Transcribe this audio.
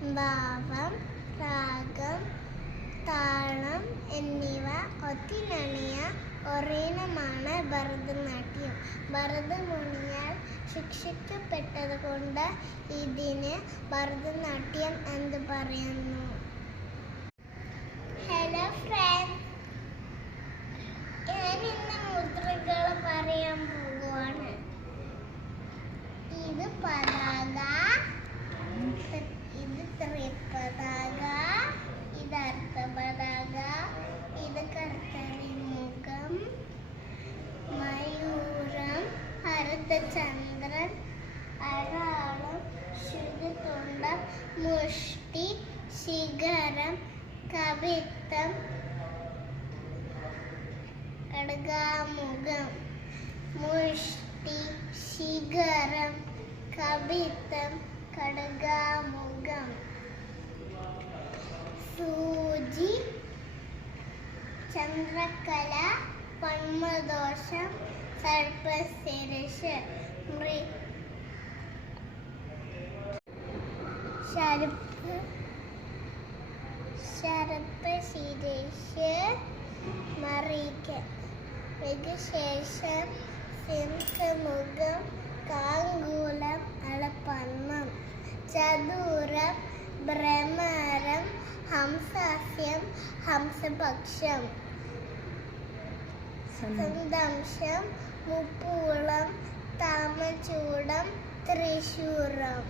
ഭാവം, രാഗം, താളം എന്നിവ ഒത്തിണങ്ങിയ ഒരിനമാണ് ഭരതനാട്യം. ഭരതമുനിയാൽ ശിക്ഷിക്കപ്പെട്ടതുകൊണ്ട് ഇതിന് ഭരതനാട്യം എന്ന് പറയുന്നു. ഹലോ ഫ്രണ്ട്സ്, ഞാൻ ഇന്ന് മുദ്രകൾ പറയാൻ പോകുവാണ്. ഇത് പതാക, ഇത് ത്രിപതാക, ഇത് അർത്ഥപതാക, ഇത് കർത്തരിമുഖം, മയൂരം, ഹരിതചന്ദ്രൻ, അരാളം, ശുദ്ധതുണ്ടം, മുഷ്ടി, ശിഖരം, കവിത്തം, ഖഡ്ഗമുഖം. മുഷ്ടി, ശിഖരം, കവിത്തം, ഖഡ്ഗമുഖം. സൂചി, ചന്ദ്രകല, പത്മദോഷം, സർപ്പശിരസ്, ശർപ്പശിരസ്, മരീചിക. ഇതിനുശേഷം സിംഹമുഖം, കാങ്കൂലം, അളപദ്മം, ചതുരം, ഭ്രമരം, ഹംസാസ്യം, ഹംസപക്ഷം, സന്ദംശം, മുപ്പൂളം, താമരചൂഡം, ത്രിശൂലം.